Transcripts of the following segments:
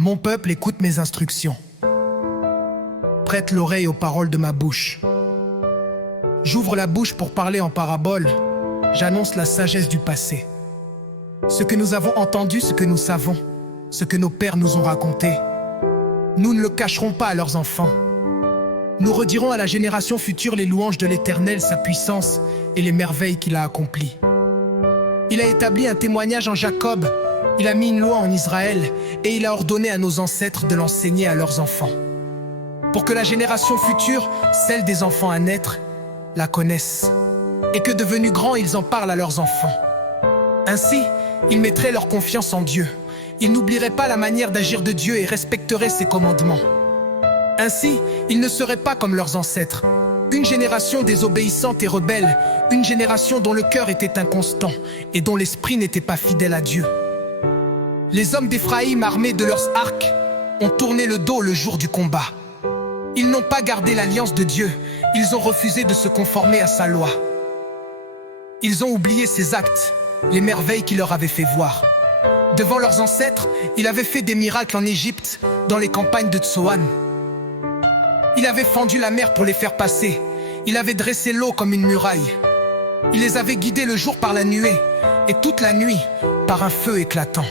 Mon peuple, écoute mes instructions. Prête l'oreille aux paroles de ma bouche. J'ouvre la bouche pour parler en parabole. J'annonce la sagesse du passé. Ce que nous avons entendu, ce que nous savons, ce que nos pères nous ont raconté, nous ne le cacherons pas à leurs enfants. Nous redirons à la génération future les louanges de l'Éternel, sa puissance et les merveilles qu'il a accomplies. Il a établi un témoignage en Jacob, il a mis une loi en Israël et il a ordonné à nos ancêtres de l'enseigner à leurs enfants. Pour que la génération future, celle des enfants à naître, la connaisse et que devenus grands, ils en parlent à leurs enfants. Ainsi, ils mettraient leur confiance en Dieu. Ils n'oublieraient pas la manière d'agir de Dieu et respecteraient ses commandements. Ainsi, ils ne seraient pas comme leurs ancêtres, une génération désobéissante et rebelle, une génération dont le cœur était inconstant et dont l'esprit n'était pas fidèle à Dieu. Les hommes d'Éphraïm, armés de leurs arcs, ont tourné le dos le jour du combat. Ils n'ont pas gardé l'alliance de Dieu, ils ont refusé de se conformer à sa loi. Ils ont oublié ses actes, les merveilles qu'il leur avait fait voir. Devant leurs ancêtres, il avait fait des miracles en Égypte, dans les campagnes de Tsoan. Il avait fendu la mer pour les faire passer. Il avait dressé l'eau comme une muraille. Il les avait guidés le jour par la nuée, et toute la nuit par un feu éclatant.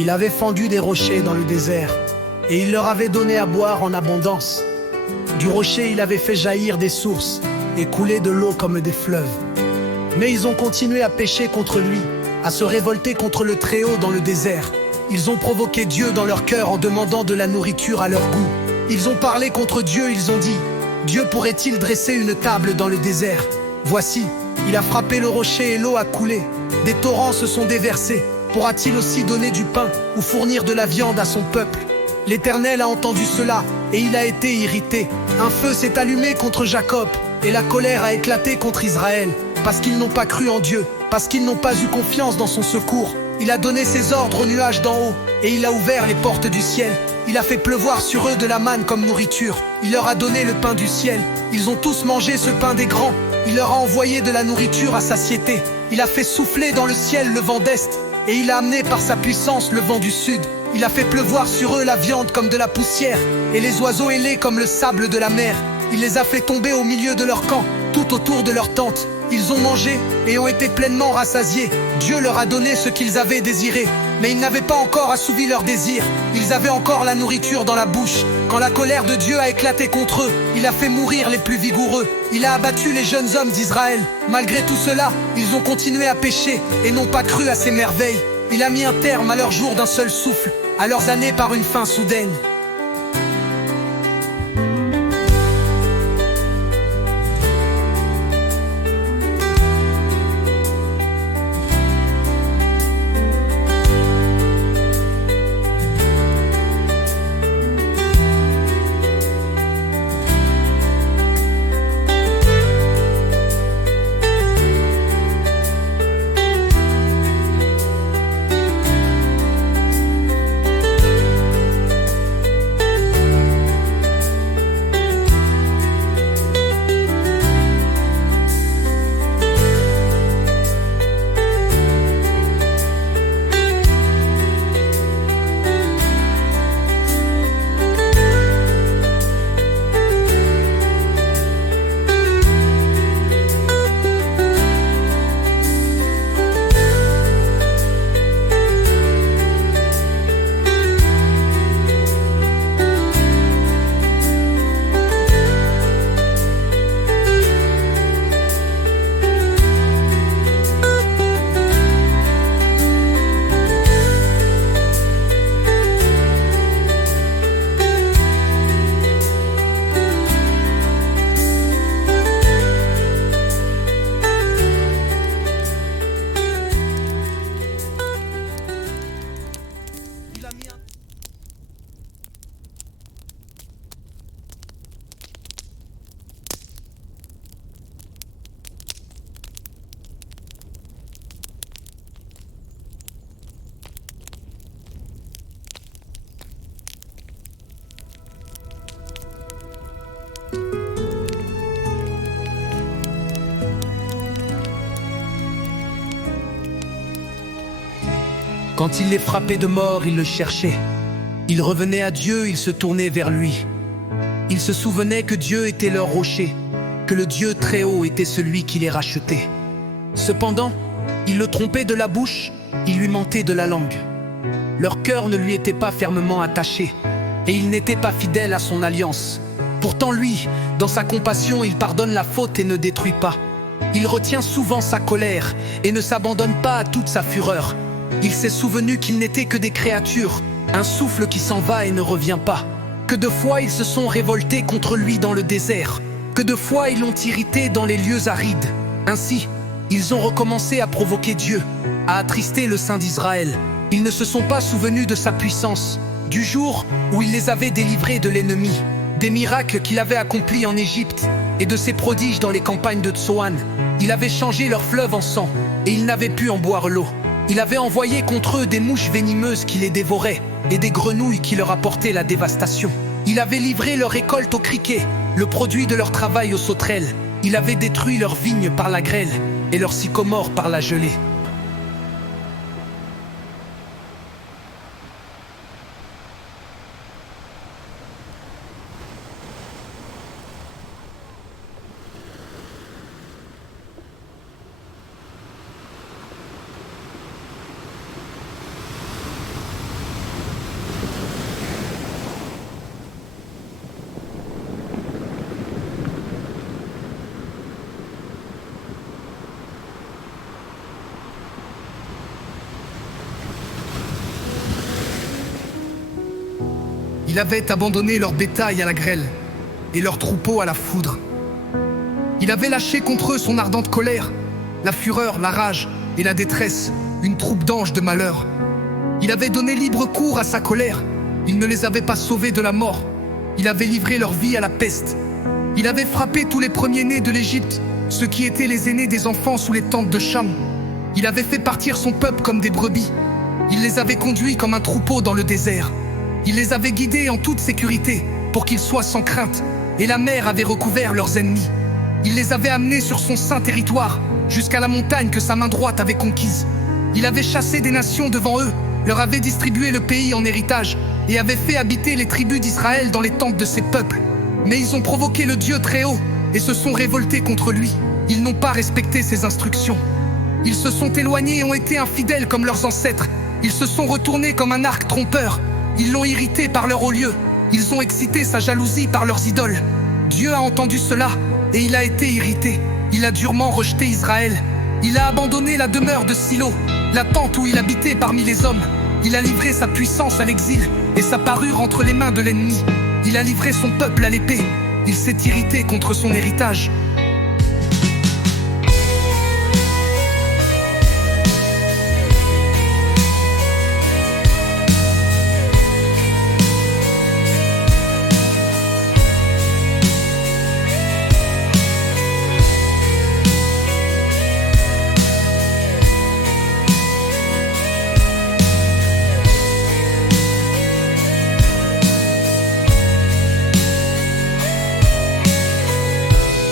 Il avait fendu des rochers dans le désert, et il leur avait donné à boire en abondance. Du rocher, il avait fait jaillir des sources, et couler de l'eau comme des fleuves. Mais ils ont continué à pécher contre lui, à se révolter contre le Très-Haut dans le désert. Ils ont provoqué Dieu dans leur cœur en demandant de la nourriture à leur goût. Ils ont parlé contre Dieu, ils ont dit: Dieu pourrait-il dresser une table dans le désert? Voici, il a frappé le rocher et l'eau a coulé. Des torrents se sont déversés. Pourra-t-il aussi donner du pain ou fournir de la viande à son peuple? L'Éternel a entendu cela et il a été irrité. Un feu s'est allumé contre Jacob et la colère a éclaté contre Israël. Parce qu'ils n'ont pas cru en Dieu, parce qu'ils n'ont pas eu confiance dans son secours. Il a donné ses ordres aux nuages d'en haut et il a ouvert les portes du ciel. Il a fait pleuvoir sur eux de la manne comme nourriture. Il leur a donné le pain du ciel. Ils ont tous mangé ce pain des grands. Il leur a envoyé de la nourriture à satiété. Il a fait souffler dans le ciel le vent d'est et il a amené par sa puissance le vent du sud. Il a fait pleuvoir sur eux la viande comme de la poussière, et les oiseaux ailés comme le sable de la mer. Il les a fait tomber au milieu de leur camp, tout autour de leur tente. Ils ont mangé et ont été pleinement rassasiés. Dieu leur a donné ce qu'ils avaient désiré, mais ils n'avaient pas encore assouvi leur désir. Ils avaient encore la nourriture dans la bouche. Quand la colère de Dieu a éclaté contre eux, il a fait mourir les plus vigoureux. Il a abattu les jeunes hommes d'Israël. Malgré tout cela, ils ont continué à pécher et n'ont pas cru à ses merveilles. Il a mis un terme à leurs jours d'un seul souffle, à leurs années par une fin soudaine. Quand il les frappait de mort, ils le cherchaient. Ils revenaient à Dieu, ils se tournaient vers lui. Ils se souvenaient que Dieu était leur rocher, que le Dieu très haut était celui qui les rachetait. Cependant, ils le trompaient de la bouche, ils lui mentaient de la langue. Leur cœur ne lui était pas fermement attaché, et il n'était pas fidèle à son alliance. Pourtant lui, dans sa compassion, il pardonne la faute et ne détruit pas. Il retient souvent sa colère et ne s'abandonne pas à toute sa fureur. Il s'est souvenu qu'ils n'étaient que des créatures, un souffle qui s'en va et ne revient pas. Que de fois ils se sont révoltés contre lui dans le désert, que de fois ils l'ont irrité dans les lieux arides. Ainsi, ils ont recommencé à provoquer Dieu, à attrister le Saint d'Israël. Ils ne se sont pas souvenus de sa puissance, du jour où il les avait délivrés de l'ennemi, des miracles qu'il avait accomplis en Égypte et de ses prodiges dans les campagnes de Tsoan. Il avait changé leur fleuve en sang et ils n'avaient pu en boire l'eau. Il avait envoyé contre eux des mouches venimeuses qui les dévoraient et des grenouilles qui leur apportaient la dévastation. Il avait livré leur récolte aux criquets, le produit de leur travail aux sauterelles. Il avait détruit leurs vignes par la grêle et leurs sycomores par la gelée. Il avait abandonné leur bétail à la grêle et leurs troupeaux à la foudre. Il avait lâché contre eux son ardente colère, la fureur, la rage et la détresse, une troupe d'anges de malheur. Il avait donné libre cours à sa colère, il ne les avait pas sauvés de la mort. Il avait livré leur vie à la peste. Il avait frappé tous les premiers-nés de l'Égypte, ceux qui étaient les aînés des enfants sous les tentes de Cham. Il avait fait partir son peuple comme des brebis. Il les avait conduits comme un troupeau dans le désert. Il les avait guidés en toute sécurité pour qu'ils soient sans crainte, et la mer avait recouvert leurs ennemis. Il les avait amenés sur son saint territoire, jusqu'à la montagne que sa main droite avait conquise. Il avait chassé des nations devant eux, leur avait distribué le pays en héritage et avait fait habiter les tribus d'Israël dans les tentes de ses peuples. Mais ils ont provoqué le Dieu très haut et se sont révoltés contre lui. Ils n'ont pas respecté ses instructions. Ils se sont éloignés et ont été infidèles comme leurs ancêtres. Ils se sont retournés comme un arc trompeur. Ils l'ont irrité par leur haut lieu. Ils ont excité sa jalousie par leurs idoles. Dieu a entendu cela et il a été irrité. Il a durement rejeté Israël. Il a abandonné la demeure de Silo, la tente où il habitait parmi les hommes. Il a livré sa puissance à l'exil et sa parure entre les mains de l'ennemi. Il a livré son peuple à l'épée. Il s'est irrité contre son héritage.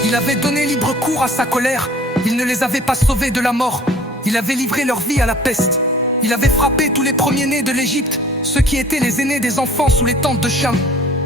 Il avait donné libre cours à sa colère. Il ne les avait pas sauvés de la mort. Il avait livré leur vie à la peste. Il avait frappé tous les premiers-nés de l'Égypte, ceux qui étaient les aînés des enfants sous les tentes de Cham.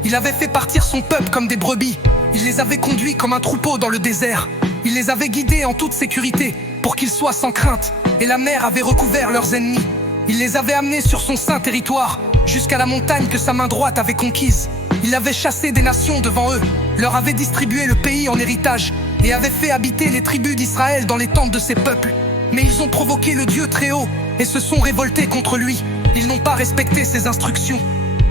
Il avait fait partir son peuple comme des brebis. Il les avait conduits comme un troupeau dans le désert. Il les avait guidés en toute sécurité pour qu'ils soient sans crainte. Et la mer avait recouvert leurs ennemis. Il les avait amenés sur son saint territoire, jusqu'à la montagne que sa main droite avait conquise. Il avait chassé des nations devant eux, leur avait distribué le pays en héritage et avait fait habiter les tribus d'Israël dans les tentes de ses peuples. Mais ils ont provoqué le Dieu très haut et se sont révoltés contre lui. Ils n'ont pas respecté ses instructions.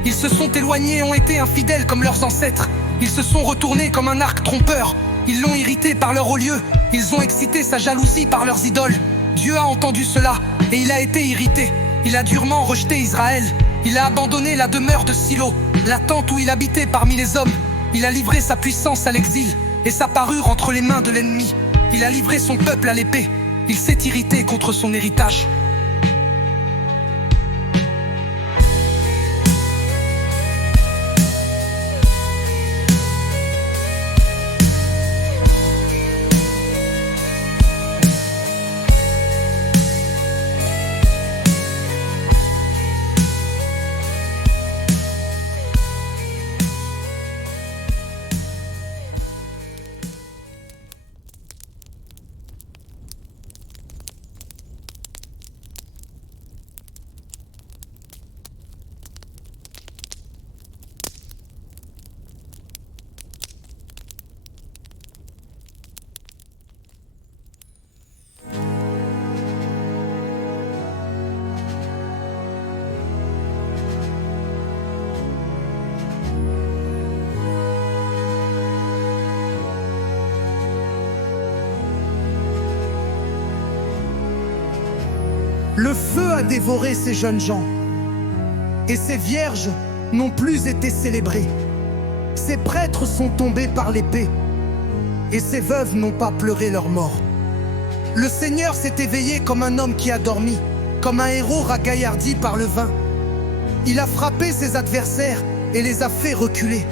Ils se sont éloignés et ont été infidèles comme leurs ancêtres. Ils se sont retournés comme un arc trompeur. Ils l'ont irrité par leur haut lieu. Ils ont excité sa jalousie par leurs idoles. Dieu a entendu cela et il a été irrité. Il a durement rejeté Israël. Il a abandonné la demeure de Silo, la tente où il habitait parmi les hommes. Il a livré sa puissance à l'exil et sa parure entre les mains de l'ennemi. Il a livré son peuple à l'épée. Il s'est irrité contre son héritage. Le feu a dévoré ces jeunes gens, et ces vierges n'ont plus été célébrées. Ces prêtres sont tombés par l'épée, et ces veuves n'ont pas pleuré leur mort. Le Seigneur s'est éveillé comme un homme qui a dormi, comme un héros ragaillardi par le vin. Il a frappé ses adversaires et les a fait reculer.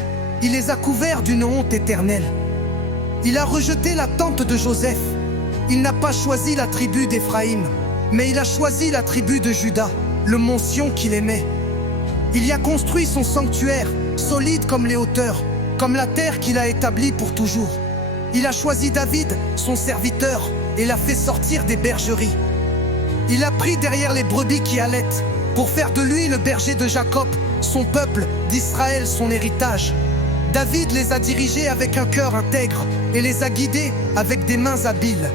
Il les a couverts d'une honte éternelle. Il a rejeté la tente de Joseph. Il n'a pas choisi la tribu d'Éphraïm, mais il a choisi la tribu de Juda, le mont Sion qu'il aimait. Il y a construit son sanctuaire, solide comme les hauteurs, comme la terre qu'il a établie pour toujours. Il a choisi David, son serviteur, et l'a fait sortir des bergeries. Il a pris derrière les brebis qui allaitent, pour faire de lui le berger de Jacob, son peuple, d'Israël son héritage. David les a dirigés avec un cœur intègre, et les a guidés avec des mains habiles.